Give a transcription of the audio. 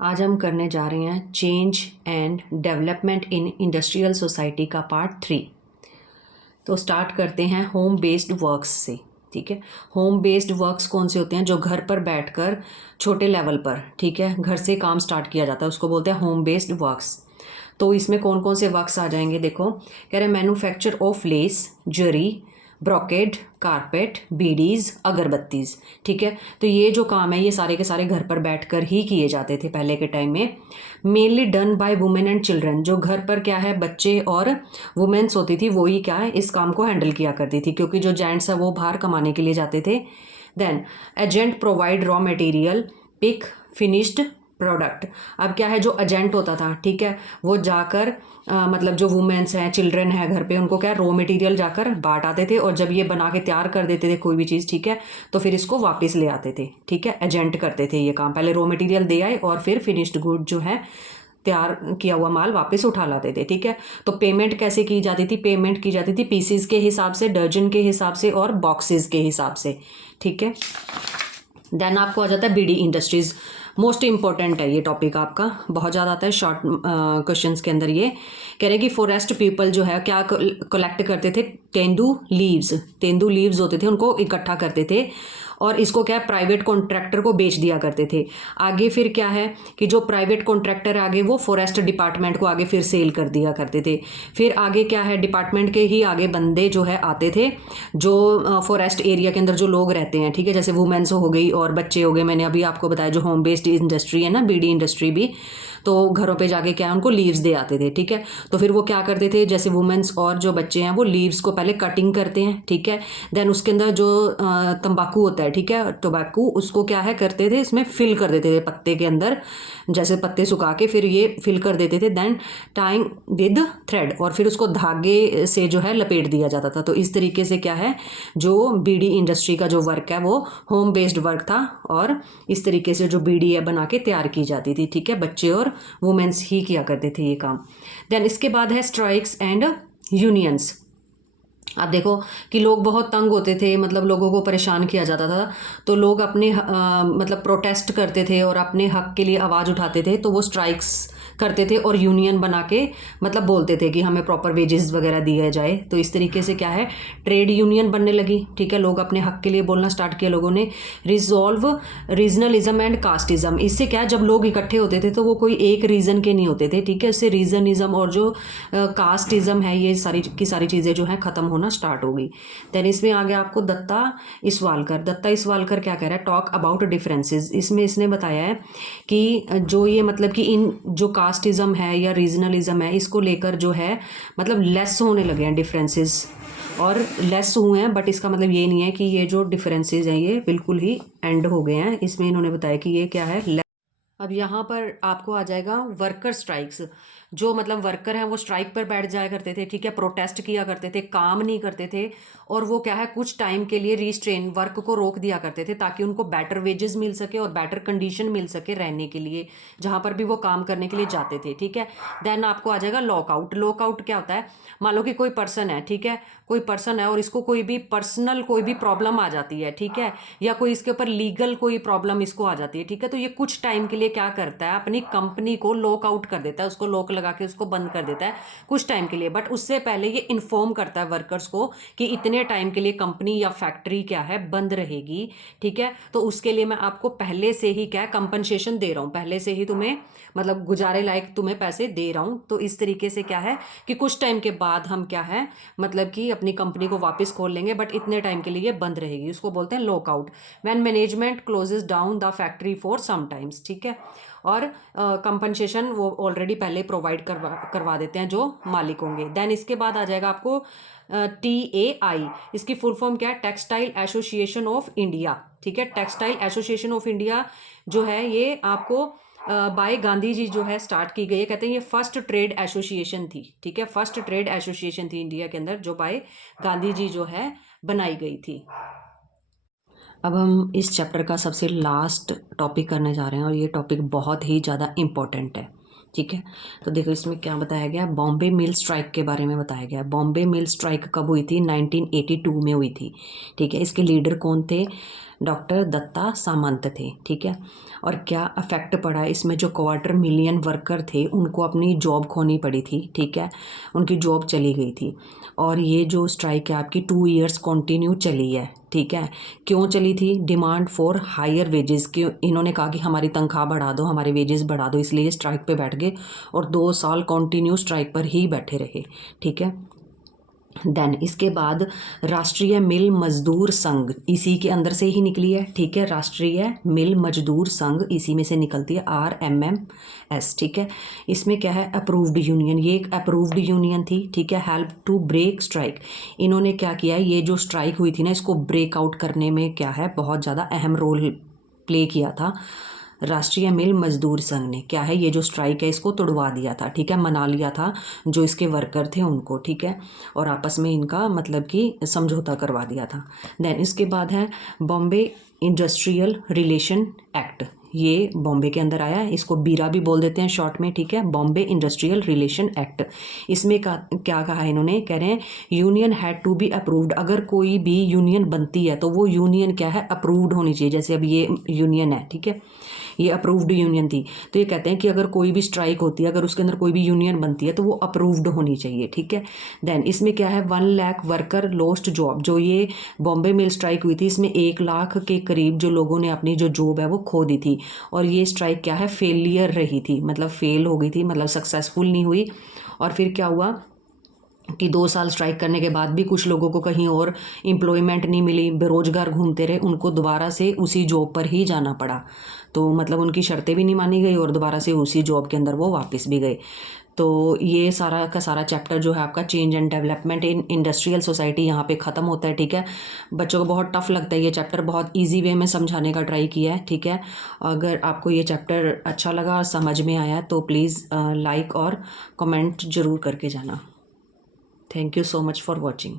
आज हम करने जा रहे हैं change and development in industrial society का पार्ट 3। तो स्टार्ट करते हैं होम बेस्ड वर्क्स से। ठीक है, होम बेस्ड वर्क्स कौन से होते हैं? जो घर पर बैठकर छोटे लेवल पर, ठीक है, घर से काम स्टार्ट किया जाता है, उसको बोलते हैं होम बेस्ड वर्क्स। तो इसमें कौन कौन से वर्क्स आ जाएंगे? देखो, कह रहे manufacture of lace, zari, brocade, carpet, bidis, agarbattis. ठीक है, तो ये जो काम है ये सारे के सारे घर पर बैठकर ही किए जाते थे पहले के टाइम में। Mainly done by women and children, जो घर पर क्या है बच्चे और वुमेन्स होती थी वो ही क्या है इस काम को हैंडल किया करती थी, क्योंकि जो जेंट्स है वो बाहर कमाने के लिए जाते थे। Then agent provide raw material, pick, finished product. अब क्या है, जो एजेंट होता था, ठीक है, वो जाकर मतलब जो वुमेन्स हैं, चिल्ड्रन है घर पे, उनको क्या रॉ मटेरियल जाकर बांट आते थे, और जब ये बना के तैयार कर देते थे कोई भी चीज़, ठीक है, तो फिर इसको वापस ले आते थे। ठीक है, एजेंट करते थे ये काम, पहले रॉ मटेरियल दे आए और फिर फिनिश्ड गुड जो है तैयार किया हुआ माल वापस उठा लाते थे। ठीक है, तो पेमेंट कैसे की जाती थी? पेमेंट की जाती थी पीसीज के हिसाब से, दर्जन के हिसाब से और बॉक्सेस के हिसाब से। ठीक है, देन आपको आ जाता है बीडी इंडस्ट्रीज। मोस्ट इंपॉर्टेंट है ये टॉपिक, आपका बहुत ज़्यादा आता है शॉर्ट क्वेश्चंस के अंदर। ये कह रहे कि फॉरेस्ट पीपल जो है क्या कलेक्ट करते थे? तेंदू लीव्स होते थे, उनको इकट्ठा करते थे और इसको क्या है प्राइवेट कॉन्ट्रैक्टर को बेच दिया करते थे। आगे फिर क्या है कि जो प्राइवेट कॉन्ट्रैक्टर आगे वो फॉरेस्ट डिपार्टमेंट को आगे फिर सेल कर दिया करते थे। फिर आगे क्या है, डिपार्टमेंट के ही आगे बंदे जो है आते थे, जो फॉरेस्ट एरिया के अंदर जो लोग रहते हैं, ठीक है, जैसे वुमेन्स हो गई और बच्चे हो गए, मैंने अभी आपको बताया जो होम बेस्ड इंडस्ट्री है ना, बीडी इंडस्ट्री भी, तो घरों पे जाके क्या है उनको लीव्स दे आते थे। ठीक है, तो फिर वो क्या करते थे, जैसे वुमेन्स और जो बच्चे हैं वो लीव्स को पहले कटिंग करते हैं, ठीक है, देन उसके अंदर जो तंबाकू होता है, ठीक है, टोबैको, उसको क्या है करते थे इसमें फिल कर देते थे पत्ते के अंदर, जैसे पत्ते सुखा के फिर ये फिल कर देते थे, देन टाइंग विद थ्रेड, और फिर उसको धागे से जो है लपेट दिया जाता था। तो इस तरीके से क्या है जो बीडी इंडस्ट्री का जो वर्क है वो होम बेस्ड वर्क था, और इस तरीके से जो बीडी है बना के तैयार की जाती थी। ठीक है, बच्चे और वुमेन्स ही किया करते थे ये काम। देन इसके बाद है स्ट्राइक्स एंड यूनियंस। आप देखो कि लोग बहुत तंग होते थे, मतलब लोगों को परेशान किया जाता था, तो लोग अपने मतलब प्रोटेस्ट करते थे और अपने हक के लिए आवाज़ उठाते थे, तो वो स्ट्राइक्स करते थे और यूनियन बना के मतलब बोलते थे कि हमें प्रॉपर वेजेस वगैरह दिया जाए। तो इस तरीके से क्या है ट्रेड यूनियन बनने लगी। ठीक है, लोग अपने हक के लिए बोलना स्टार्ट किया लोगों ने। रिजॉल्व रीजनलिज्म एंड कास्टिज्म, इससे क्या जब लोग इकट्ठे होते थे तो वो कोई एक रीजन के नहीं होते थे। ठीक है, इससे रीजनिज्म और जो कास्टिज्म है ये सारी की सारी चीज़ें जो हैं ख़त्म होना स्टार्ट हो गई। देन इसमें आ गया आपको दत्ता इस्वालकर क्या कह रहा है, टॉक अबाउट डिफरेंसेस। इसमें इसने बताया है कि जो ये मतलब कि इन जो कास्टिज्म है या रीजनलिज्म है इसको लेकर जो है मतलब लेस होने लगे हैं डिफरेंसेस, और लेस हुए हैं, बट इसका मतलब ये नहीं है कि ये जो डिफरेंसेस हैं ये बिल्कुल ही एंड हो गए हैं। इसमें इन्होंने बताया कि ये क्या है। अब यहाँ पर आपको आ जाएगा वर्कर स्ट्राइक्स। जो मतलब वर्कर हैं वो स्ट्राइक पर बैठ जाया करते थे, ठीक है, प्रोटेस्ट किया करते थे, काम नहीं करते थे, और वो क्या है कुछ टाइम के लिए रिस्ट्रेन वर्क को रोक दिया करते थे ताकि उनको बेटर वेजेस मिल सके और बेटर कंडीशन मिल सके रहने के लिए जहाँ पर भी वो काम करने के लिए जाते थे। ठीक है, देन आपको आ जाएगा लॉकआउट। लॉकआउट क्या होता है, मान लो कि कोई पर्सन है, ठीक है, कोई पर्सन है और इसको कोई भी पर्सनल कोई भी प्रॉब्लम आ जाती है, ठीक है, या कोई इसके ऊपर लीगल कोई प्रॉब्लम इसको आ जाती है, ठीक है, तो ये कुछ टाइम के लिए क्या करता है अपनी कंपनी को लॉक आउट कर देता है, उसको लॉक लगा के उसको बंद कर देता है कुछ टाइम के लिए। बट उससे पहले ये इन्फॉर्म करता है वर्कर्स को कि इतने टाइम के लिए कंपनी या फैक्ट्री क्या है बंद रहेगी। ठीक है, तो उसके लिए मैं आपको पहले से ही क्या कंपनसेशन दे रहा हूँ, पहले से ही तुम्हें मतलब गुजारे लायक तुम्हें पैसे दे रहा हूँ। तो इस तरीके से क्या है कि कुछ टाइम के बाद हम क्या है मतलब कि अपनी कंपनी को वापस खोल लेंगे, बट इतने टाइम के लिए ये बंद रहेगी, उसको बोलते हैं lockout. When management closes down the factory for some times. ठीक है, और कंपनसेशन वो ऑलरेडी पहले प्रोवाइड करवा देते हैं जो मालिक होंगे। देन इसके बाद आ जाएगा आपको TAI। इसकी फुल फॉर्म क्या है, टेक्सटाइल एसोसिएशन ऑफ इंडिया। ठीक है, टेक्सटाइल एसोसिएशन ऑफ इंडिया जो है ये आपको बाय गांधी जी जो है स्टार्ट की गई है। कहते हैं ये फर्स्ट ट्रेड एसोसिएशन थी। ठीक है, फर्स्ट ट्रेड एसोसिएशन थी इंडिया के अंदर जो बाय गांधी जी जो है बनाई गई थी। अब हम इस चैप्टर का सबसे लास्ट टॉपिक करने जा रहे हैं और ये टॉपिक बहुत ही ज़्यादा इम्पोर्टेंट है। ठीक है, तो देखो इसमें क्या बताया गया, बॉम्बे मिल स्ट्राइक के बारे में बताया गया। बॉम्बे मिल स्ट्राइक कब हुई थी? 1982 में हुई थी। ठीक है, इसके लीडर कौन थे? डॉक्टर दत्ता सामंत थे, ठीक है। और क्या अफेक्ट पड़ा इसमें, जो 250,000 वर्कर थे उनको अपनी जॉब खोनी पड़ी थी, ठीक है, उनकी जॉब चली गई थी। और ये जो स्ट्राइक है आपकी 2 ईयर्स कंटिन्यू चली है, ठीक है। क्यों चली थी? डिमांड फॉर हायर वेजेस, क्यों इन्होंने कहा कि हमारी तनख्वाह बढ़ा दो, हमारे वेजेस बढ़ा दो, इसलिए स्ट्राइक पे बैठ गए और 2 साल कंटिन्यू स्ट्राइक पर ही बैठे रहे, ठीक है। देन इसके बाद राष्ट्रीय मिल मजदूर संघ इसी के अंदर से ही निकली है, ठीक है। राष्ट्रीय मिल मजदूर संघ इसी में से निकलती है, RMMS, ठीक है। इसमें क्या है? अप्रूव्ड यूनियन, ये एक अप्रूव्ड यूनियन थी, ठीक है। हेल्प टू ब्रेक स्ट्राइक, इन्होंने क्या किया, ये जो स्ट्राइक हुई थी ना इसको ब्रेकआउट करने में क्या है बहुत ज़्यादा अहम रोल प्ले किया था। राष्ट्रीय मिल मजदूर संघ ने क्या है, ये जो स्ट्राइक है इसको तोड़वा दिया था, ठीक है, मना लिया था जो इसके वर्कर थे उनको, ठीक है। और आपस में इनका मतलब कि समझौता करवा दिया था। देन इसके बाद है बॉम्बे इंडस्ट्रियल रिलेशन एक्ट, ये बॉम्बे के अंदर आया है, इसको बीरा भी बोल देते हैं शॉर्ट में, ठीक है। बॉम्बे इंडस्ट्रियल रिलेशन एक्ट, इसमें क्या कहा है इन्होंने, कह रहे हैं union had to be approved, अगर कोई भी यूनियन बनती है तो वो यूनियन क्या है, अप्रूव्ड होनी चाहिए। जैसे अब ये यूनियन है, ठीक है, ये अप्रूव्ड यूनियन थी, तो ये कहते हैं कि अगर कोई भी स्ट्राइक होती है, अगर उसके अंदर कोई भी यूनियन बनती है तो वो अप्रूव्ड होनी चाहिए, ठीक है। देन इसमें क्या है, 1 लाख वर्कर लोस्ट जॉब, जो ये बॉम्बे मिल स्ट्राइक हुई थी इसमें 1 लाख के करीब जो लोगों ने अपनी जो जॉब है वो खो दी थी। और ये स्ट्राइक क्या है, फेलियर रही थी, मतलब फेल हो गई थी, मतलब सक्सेसफुल नहीं हुई। और फिर क्या हुआ कि 2 साल स्ट्राइक करने के बाद भी कुछ लोगों को कहीं और एम्प्लॉयमेंट नहीं मिली, बेरोजगार घूमते रहे, उनको दोबारा से उसी जॉब पर ही जाना पड़ा। तो मतलब उनकी शर्तें भी नहीं मानी गई और दोबारा से उसी जॉब के अंदर वो वापस भी गए। तो ये सारा का सारा चैप्टर जो है आपका change and development in industrial society यहाँ पे ख़त्म होता है, ठीक है। बच्चों को बहुत टफ लगता है ये चैप्टर, बहुत इजी वे में समझाने का ट्राई किया है, ठीक है। अगर आपको ये चैप्टर अच्छा लगा, समझ में आया तो प्लीज़ लाइक और कमेंट ज़रूर करके जाना। Thank you so much for watching.